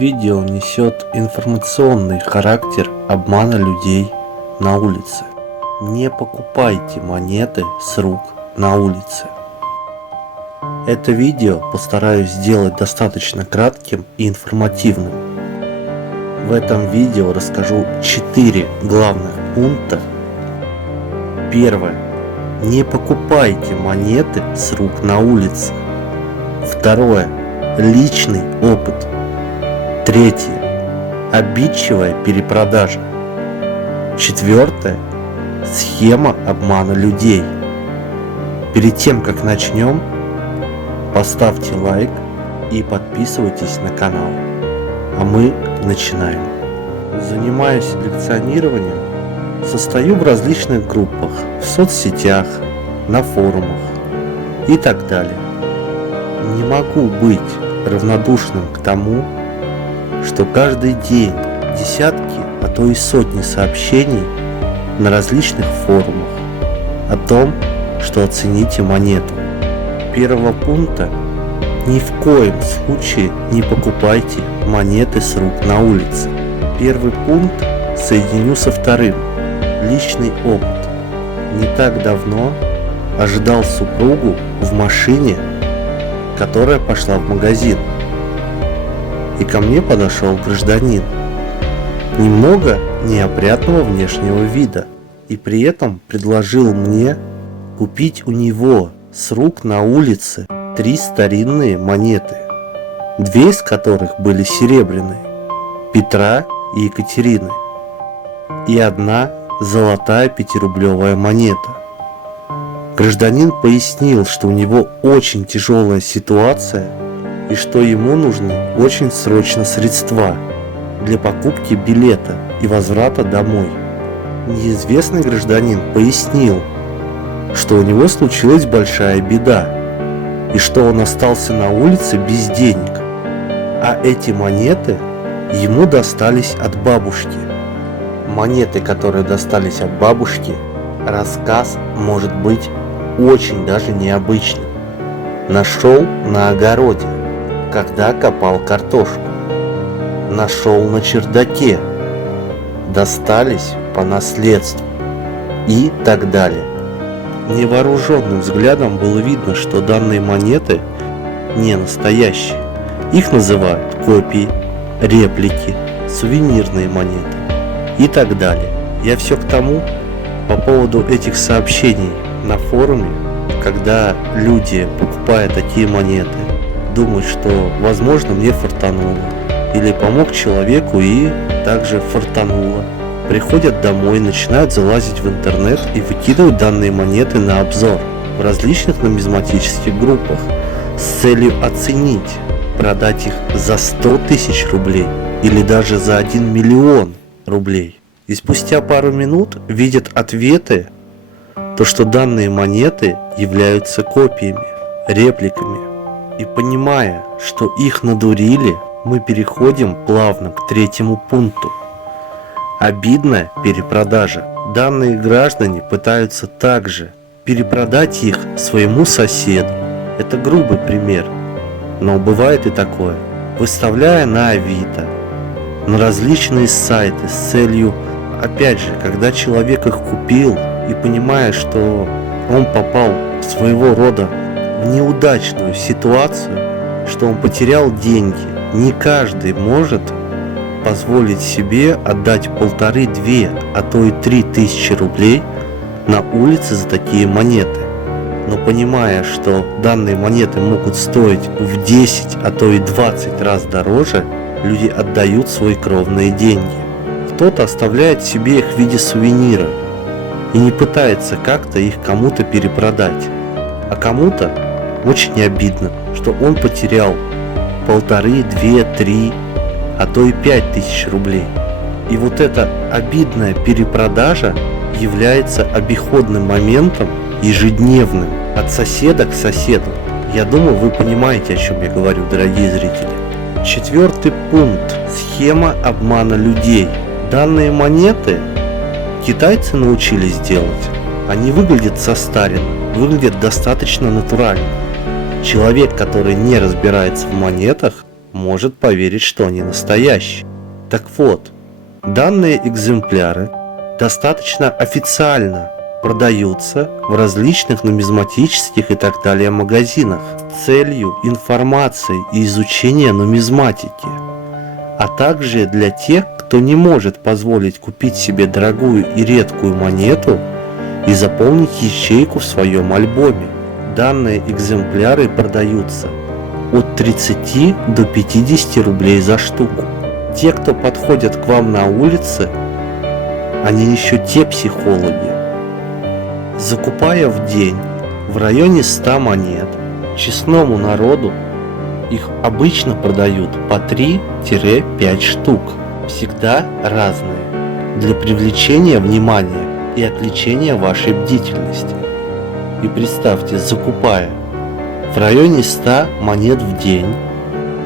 Видео несет информационный характер обмана людей на улице. Не покупайте монеты с рук на улице. Это видео постараюсь сделать достаточно кратким и информативным. В этом видео расскажу 4 главных пункта. Первое. Не покупайте монеты с рук на улице. Второе. Личный опыт. Третье. Обидчивая перепродажа. Четвертое. Схема обмана людей. Перед тем, как начнем, поставьте лайк и подписывайтесь на канал. А мы начинаем. Занимаюсь селекционированием, состою в различных группах, в соцсетях, на форумах и так далее. Не могу быть равнодушным к тому, что каждый день десятки, а то и сотни сообщений на различных форумах о том, что оцените монету. Первого пункта: ни в коем случае не покупайте монеты с рук на улице. Первый пункт соединю со вторым. Личный опыт. Не так давно ожидал супругу в машине, которая пошла в магазин. И ко мне подошел гражданин, немного неопрятного внешнего вида, и при этом предложил мне купить у него с рук на улице 3 старинные монеты, 2 из которых были серебряные, Петра и Екатерины, и 1 золотая 5-рублевая монета. Гражданин пояснил, что у него очень тяжелая ситуация и что ему нужны очень срочно средства для покупки билета и возврата домой. Неизвестный гражданин пояснил, что у него случилась большая беда и что он остался на улице без денег, а эти монеты ему достались от бабушки. Монеты, которые достались от бабушки, рассказ может быть очень даже необычным. Нашел на огороде, когда копал картошку. Нашел на чердаке. Достались по наследству. И так далее. Невооруженным взглядом было видно, что данные монеты не настоящие. Их называют копии, реплики, сувенирные монеты и так далее. Я все к тому, по поводу этих сообщений на форуме, когда люди, покупая такие монеты, думают, что возможно мне фартануло, или помог человеку и также фартануло. Приходят домой, начинают залазить в интернет и выкидывать данные монеты на обзор в различных нумизматических группах с целью оценить, продать их за 100 тысяч рублей или даже за 1 миллион рублей. И спустя пару минут видят ответы, то что данные монеты являются копиями, репликами. И понимая, что их надурили, мы переходим плавно к третьему пункту. Обидная перепродажа. Данные граждане пытаются также перепродать их своему соседу. Это грубый пример, но бывает и такое. Выставляя на Авито, на различные сайты с целью, опять же, когда человек их купил и понимая, что он попал в своего рода в неудачную ситуацию, что он потерял деньги. Не каждый может позволить себе отдать 1,5-2, а то и 3 тысячи рублей на улице за такие монеты. Но понимая, что данные монеты могут стоить в 10, а то и 20 раз дороже, люди отдают свои кровные деньги. Кто-то оставляет себе их в виде сувенира и не пытается как-то их кому-то перепродать. А кому-то очень обидно, что он потерял 1,5, 2, 3, а то и 5 тысяч рублей. И вот эта обидная перепродажа является обиходным моментом, ежедневным, от соседа к соседу. Я думаю, вы понимаете, о чем я говорю, дорогие зрители. 4 пункт. Схема обмана людей. Данные монеты китайцы научились делать. Они выглядят состаренно, выглядят достаточно натурально. Человек, который не разбирается в монетах, может поверить, что они настоящие. Так вот, данные экземпляры достаточно официально продаются в различных нумизматических и так далее магазинах с целью информации и изучения нумизматики, а также для тех, кто не может позволить купить себе дорогую и редкую монету и заполнить ячейку в своем альбоме. Данные экземпляры продаются от 30 до 50 рублей за штуку. Те, кто подходят к вам на улице, они еще те психологи. Закупая в день в районе 100 монет, честному народу их обычно продают по 3-5 штук, всегда разные, для привлечения внимания и отвлечения вашей бдительности. И представьте, закупая в районе 100 монет в день,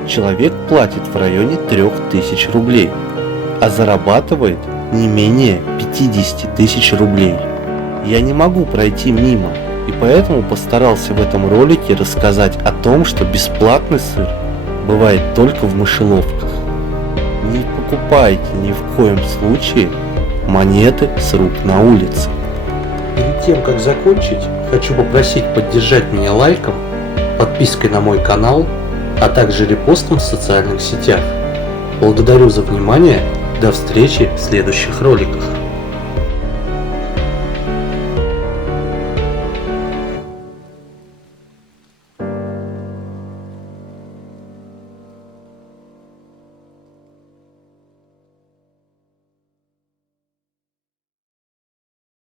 человек платит в районе 3000 рублей, а зарабатывает не менее 50 тысяч рублей. Я не могу пройти мимо, и поэтому постарался в этом ролике рассказать о том, что бесплатный сыр бывает только в мышеловках. Не покупайте ни в коем случае монеты с рук на улице. Перед тем, как закончить, хочу попросить поддержать меня лайком, подпиской на мой канал, а также репостом в социальных сетях. Благодарю за внимание, до встречи в следующих роликах.